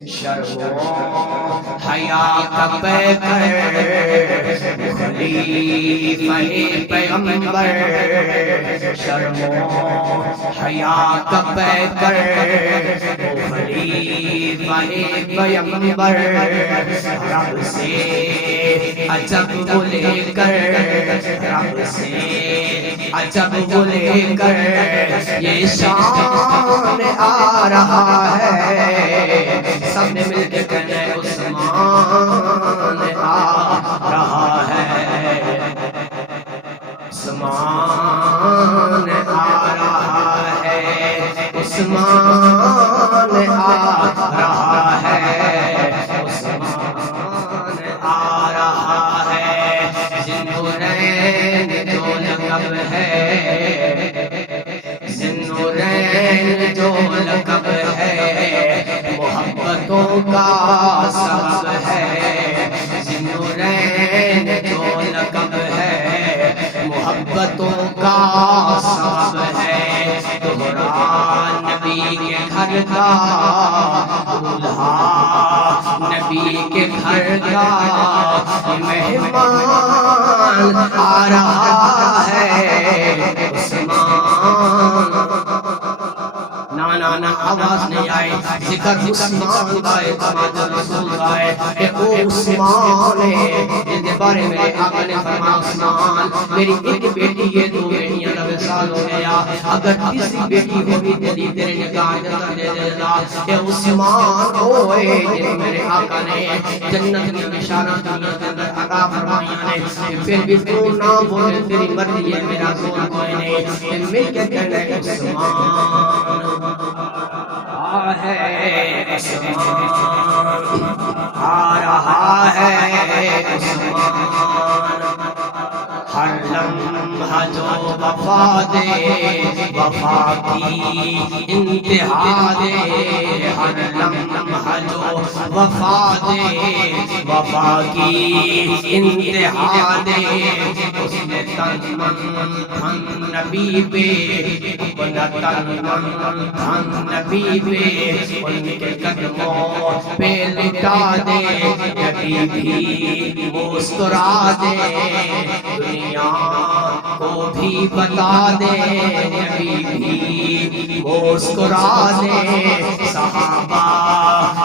شرم و حیا کا پیکر خلیفہ پیغمبر، شرم و حیا کا پیکر خلیفہ پیغمبر، رب سے عجب کو لے کر، رب سے عجب کو لے کر یہ شان آ رہا ہے، سب نے مل کے کہنا ہے عثمان آ رہا ہے، عثمان آ رہا ہے، عثمان آ رہا ہے، عثمان آ رہا ہے، ذوالنورین جو لقب ہے، ذوالنورین جو لقب ہے، محبتوں کا سبب ہے، ذوالنورین جو لقب ہے، محبتوں کا سبب ہے، دلہا نبی کے گھر کا دولہا نبی کے گھر کا مہمان آ رہا ہے، عثمان نا آواز نہیں آئے، ذکر عثمان گائے، تماج رسول گائے کہ او عثمان ہے، جن کے بارے میرے آقا نے فرمایا عثمان میری ایک بیٹی ہے، دو بیٹیاں 90 سال ہو گیا، اگر تیسری بیٹی ہوگی تیری تیرے نکاح جنت دے دے گا، کہ عثمان ہوئے جن میرے آقا نے جنت کی بشارت دنیا کے اندر عطا فرمائیاں نے، پھر بھی تو نہ بولے تیری مرضی ہے، میرا زور کوئی نہیں، مل کے کہنے عثمان ہے، عثمان آ رہا ہے، عثمان ہر لمحہ جو وفا دے، وفا کی انتہا دے، ہر لمحہ جو وفا دے، وفا کی انتہا دے، اس نے تن من دھن نبی پہ اپنا تن من دھن نبی پہ ان کے قدموں پہ لٹا دے، نبی بھی مسکرا دے، دنیا کو بھی بتا دے، نبی بھی مسکرا دے، صحابہ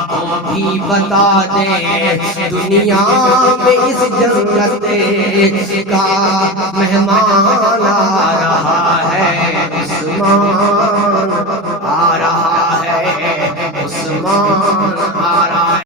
کو بھی بتا دے، دنیا میں اس جنت کا مہمان آ رہا ہے، عثمان آ رہا ہے، عثمان